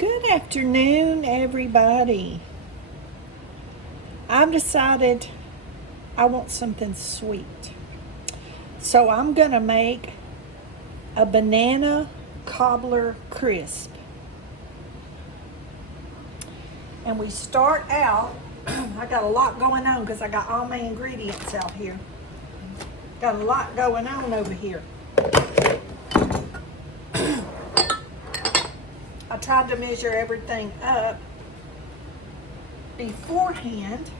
Good afternoon, everybody. I've decided I want something sweet. So I'm going to make a banana cobbler crisp. And we start out, I got a lot going on because I got all my ingredients out here. Got a lot going on over here. I tried to measure everything up beforehand.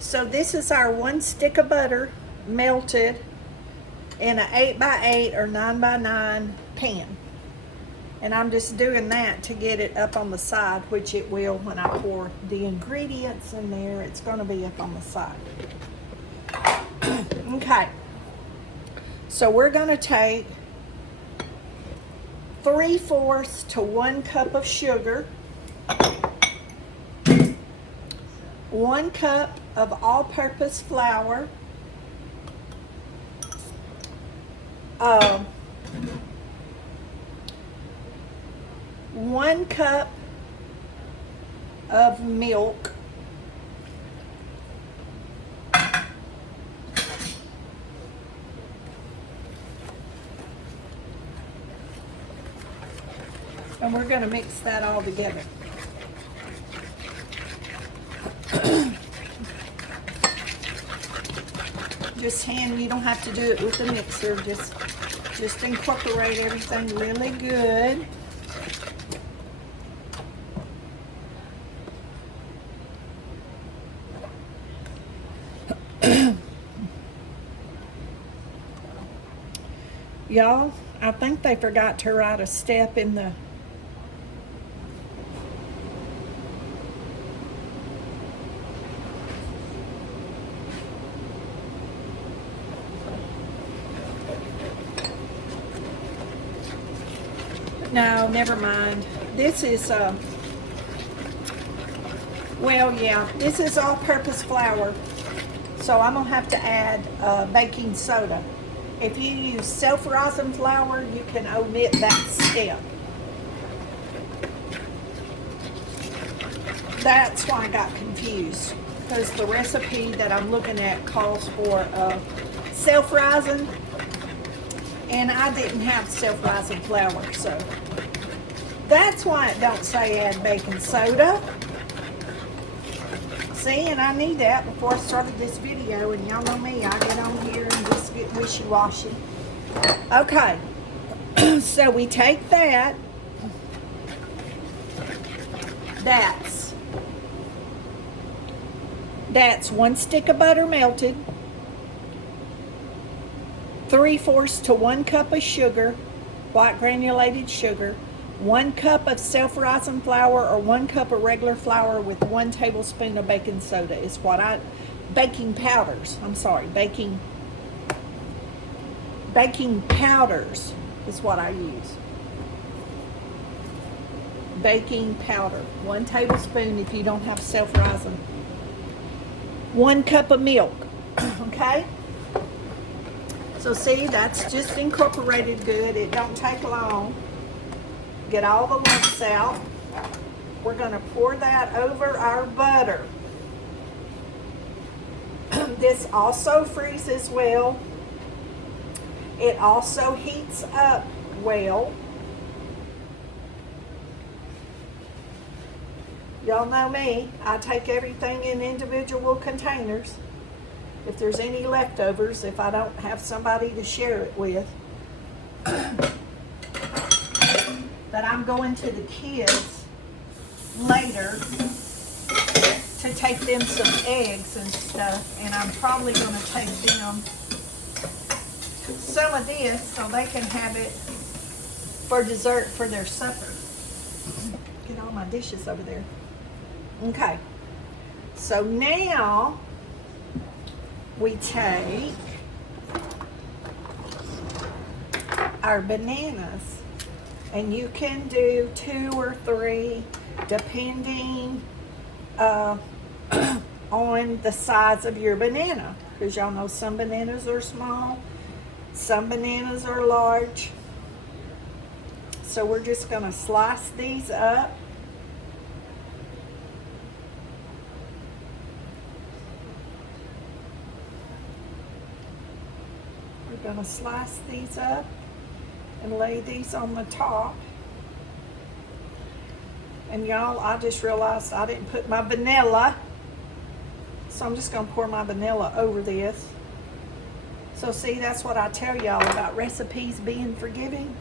So this is our 1 stick of butter melted in an 8x8 or 9x9 pan. And I'm just doing that to get it up on the side, which it will when I pour the ingredients in there. It's going to be up on the side. Okay. So we're going to take 3/4 to 1 cup of sugar, 1 cup of all-purpose flour, 1 cup of milk, and we're going to mix that all together. Just you don't have to do it with the mixer, just incorporate everything really good. Y'all, I think they forgot to write a step in the No, never mind. This is, well, yeah, this is all-purpose flour, so I'm going to have to add baking soda. If you use self-rising flour, you can omit that step. That's why I got confused, because the recipe that I'm looking at calls for self-rising, and I didn't have self-rising flour, so that's why it don't say add baking soda. See, and I knew that before I started this video, and y'all know me, I get on here and just get wishy-washy. Okay, so we take that. That's 1 stick of butter melted, 3/4 to 1 cup of sugar, white granulated sugar, 1 cup of self-rising flour or 1 cup of regular flour with 1 tablespoon of baking soda is what baking powders is what I use. Baking powder, 1 tablespoon if you don't have self-rising. 1 cup of milk, okay? So see, that's just incorporated good. It don't take long. Get all the lumps out. We're going to pour that over our butter. This also freezes well. It also heats up well. Y'all know me. I take everything in individual containers. If there's any leftovers, if I don't have somebody to share it with. But I'm going to the kids later to take them some eggs and stuff, and I'm probably going to take them some of this so they can have it for dessert for their supper. Get all my dishes over there. Okay, so now we take our bananas, and you can do 2 or 3 depending on the size of your banana, because y'all know some bananas are small, some bananas are large. So we're just gonna slice these up. We're gonna slice these up and lay these on the top. And y'all, I just realized I didn't put my vanilla. So I'm just gonna pour my vanilla over this. So see, that's what I tell y'all about recipes being forgiving.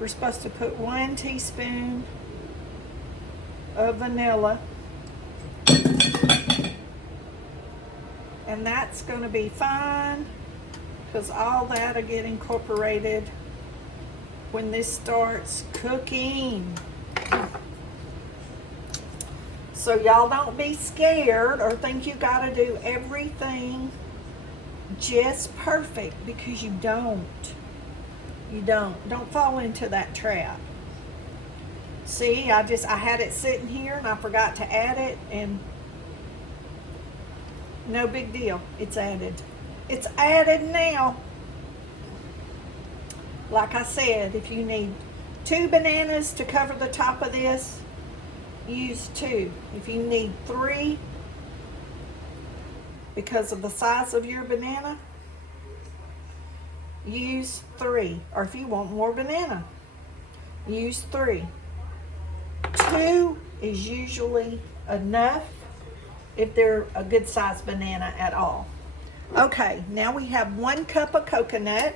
We're supposed to put 1 teaspoon of vanilla. And that's gonna be fine because all that'll get incorporated when this starts cooking. So y'all don't be scared or think you gotta do everything just perfect, because you don't. You don't. Don't fall into that trap. See, I had it sitting here and I forgot to add it, and no big deal. It's added. It's added now. Like I said, if you need 2 bananas to cover the top of this, use 2. If you need 3 because of the size of your banana, use 3. Or if you want more banana, use 3. 2 is usually enough if they're a good sized banana at all. Okay, now we have 1 cup of coconut.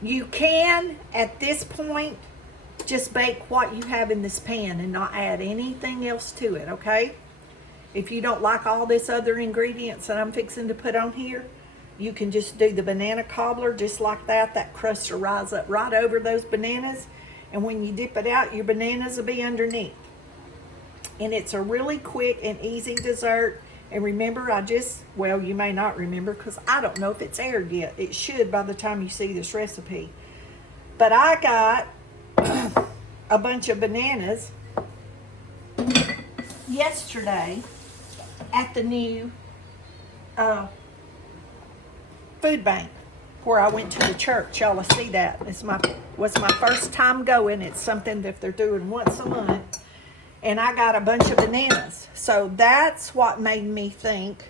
You can, at this point, just bake what you have in this pan and not add anything else to it, okay? If you don't like all this other ingredients that I'm fixing to put on here, you can just do the banana cobbler just like that. That crust will rise up right over those bananas, and when you dip it out, your bananas will be underneath. And it's a really quick and easy dessert. And remember, well, you may not remember because I don't know if it's aired yet. It should by the time you see this recipe. But I got a bunch of bananas yesterday at the new food bank where I went to the church. Y'all will see that. Was my first time going. It's something that they're doing once a month. And I got a bunch of bananas. So that's what made me think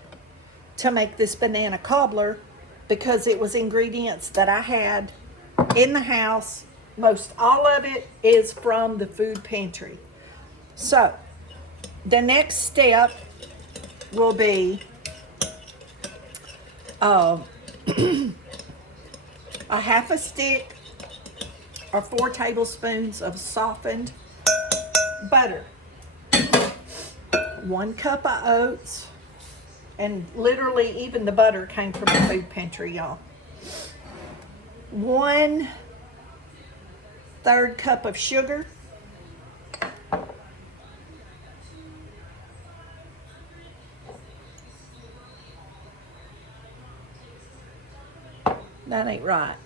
to make this banana cobbler, because it was ingredients that I had in the house. Most all of it is from the food pantry. So the next step will be a half a stick or 4 tablespoons of softened butter. 1 cup of oats, and literally even the butter came from the food pantry, y'all. 1/3 cup of sugar. That ain't right.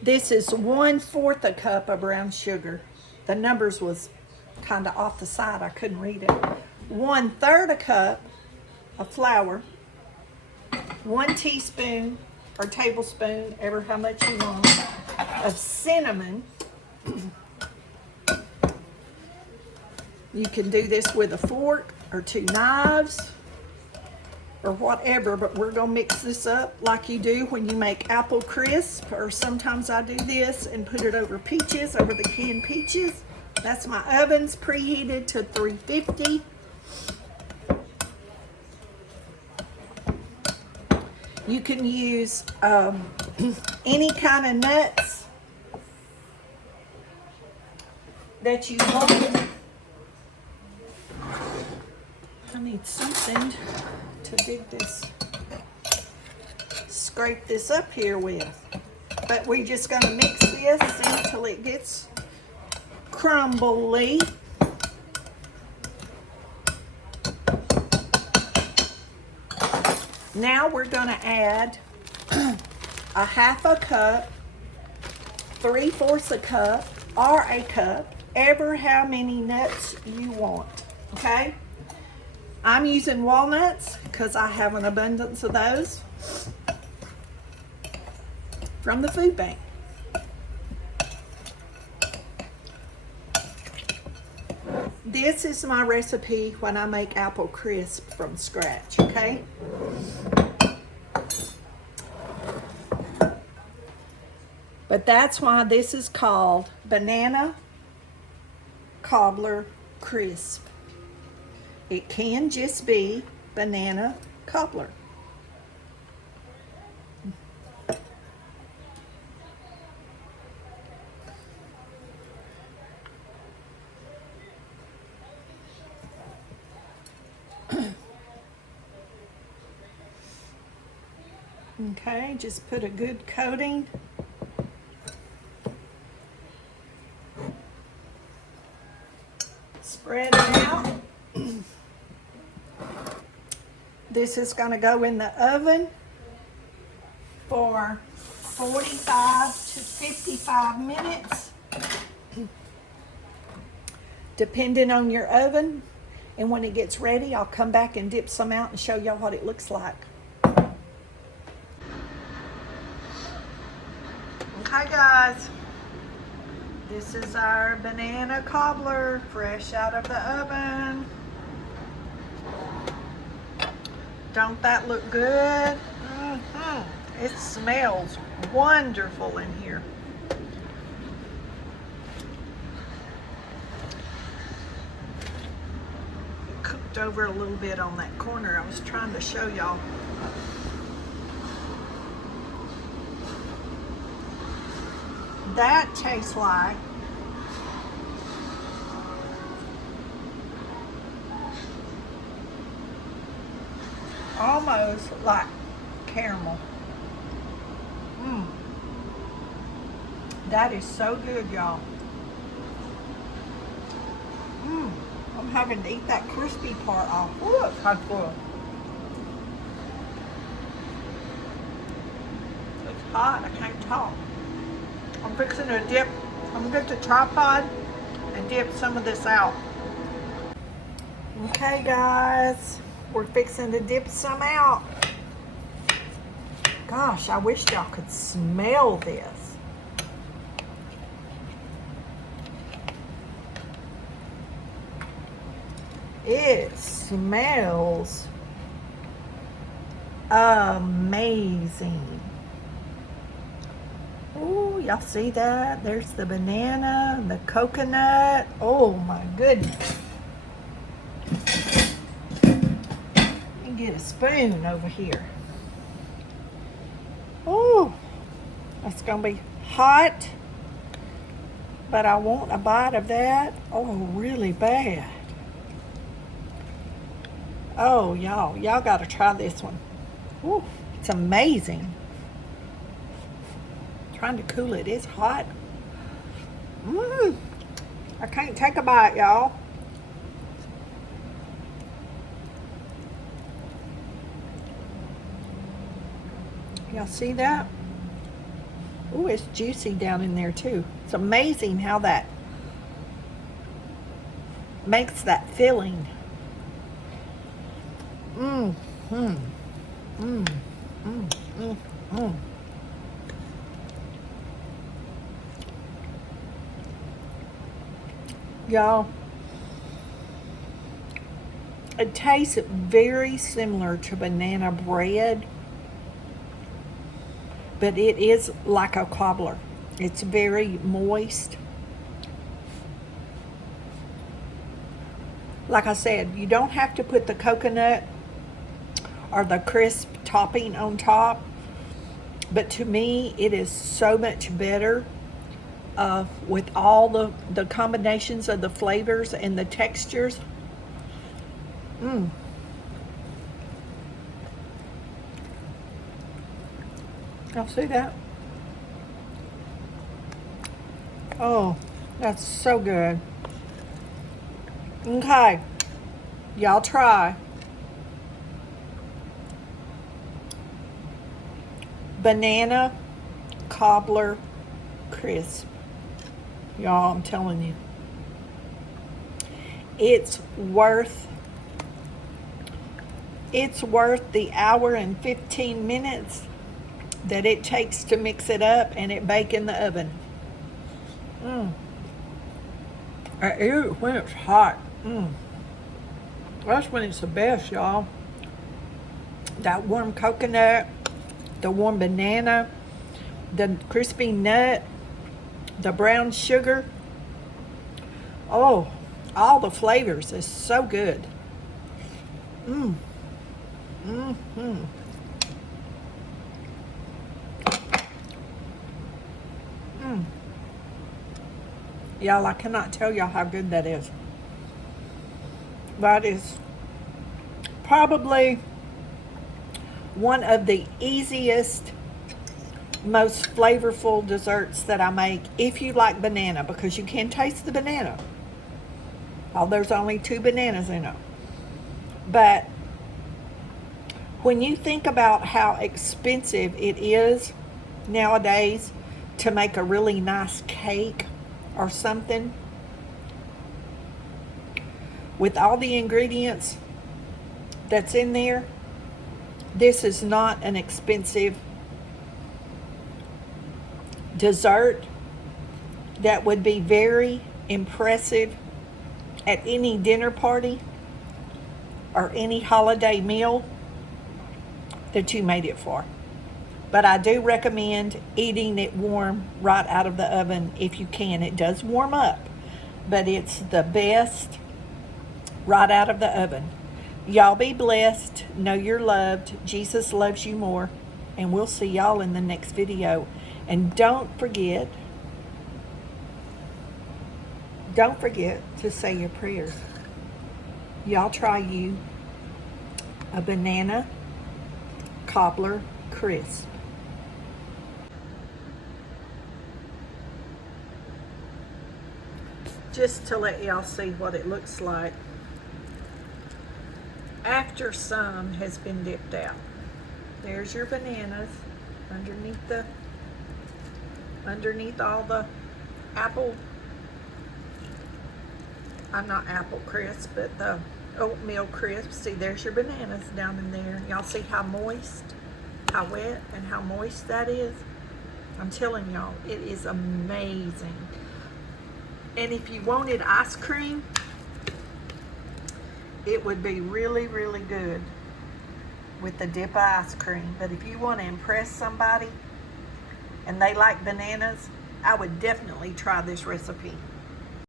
This is 1/4 a cup of brown sugar. The numbers was kind of off the side. I couldn't read it. 1/3 a cup of flour. 1 teaspoon or tablespoon, ever how much you want, of cinnamon. You can do this with a fork or 2 knives or whatever, but we're gonna mix this up like you do when you make apple crisp, or sometimes I do this and put it over peaches, over the canned peaches. That's my oven's preheated to 350. You can use any kind of nuts that you want. I need something to dig this, scrape this up here with. But we're just gonna mix this until it gets crumbly. Now we're gonna add a half a cup, 3/4 a cup, or a cup, ever how many nuts you want, okay? I'm using walnuts because I have an abundance of those from the food bank. This is my recipe when I make apple crisp from scratch, okay? But that's why this is called banana cobbler crisp. It can just be banana cobbler. Okay, just put a good coating. Spread it out. This is going to go in the oven for 45 to 55 minutes, depending on your oven. And when it gets ready, I'll come back and dip some out and show y'all what it looks like. Okay guys, this is our banana cobbler, fresh out of the oven. Don't that look good? It smells wonderful in here. It cooked over a little bit on that corner. I was trying to show y'all. That tastes like almost like caramel. That is so good, y'all. I'm having to eat that crispy part off. Ooh, it's hot full. It's hot, I can't talk. I'm fixing to dip, I'm gonna get the tripod and dip some of this out. Okay guys, we're fixing to dip some out. Gosh, I wish y'all could smell this. It smells amazing. Oh, y'all see that? There's the banana, the coconut. Oh my goodness. Let me get a spoon over here. Oh, it's gonna be hot, but I want a bite of that. Oh, really bad. Oh, y'all gotta try this one. Ooh, it's amazing. Trying to cool it. It's hot. I can't take a bite, y'all. Y'all see that? Ooh, it's juicy down in there too. It's amazing how that makes that filling. Y'all, it tastes very similar to banana bread, but it is like a cobbler. It's very moist. Like I said, you don't have to put the coconut or the crisp topping on top, but to me it is so much better with all the combinations of the flavors and the textures. Y'all see that? Oh, that's so good. Okay, y'all try banana cobbler crisp. Y'all, I'm telling you, it's worth the hour and 15 minutes that it takes to mix it up and it bake in the oven. I eat it when it's hot. That's when it's the best, y'all. That warm coconut, the warm banana, the crispy nut, the brown sugar. Oh, all the flavors is so good. Y'all, I cannot tell y'all how good that is. That is probably one of the easiest, most flavorful desserts that I make if you like banana, because you can taste the banana. Oh, there's only 2 bananas in it. But when you think about how expensive it is nowadays to make a really nice cake or something, with all the ingredients that's in there, this is not an expensive dessert that would be very impressive at any dinner party or any holiday meal that you made it for. But I do recommend eating it warm right out of the oven if you can. It does warm up, but it's the best right out of the oven. Y'all be blessed. Know you're loved. Jesus loves you more. And we'll see y'all in the next video. And don't forget to say your prayers. Y'all try you a banana cobbler crisp. Just to let y'all see what it looks like after some has been dipped out. There's your bananas underneath all the apple, I'm not apple crisp, but the oatmeal crisp. See, there's your bananas down in there. Y'all see how moist, how wet, and how moist that is? I'm telling y'all, it is amazing. And if you wanted ice cream, it would be really, really good with the dip of ice cream. But if you want to impress somebody and they like bananas, I would definitely try this recipe.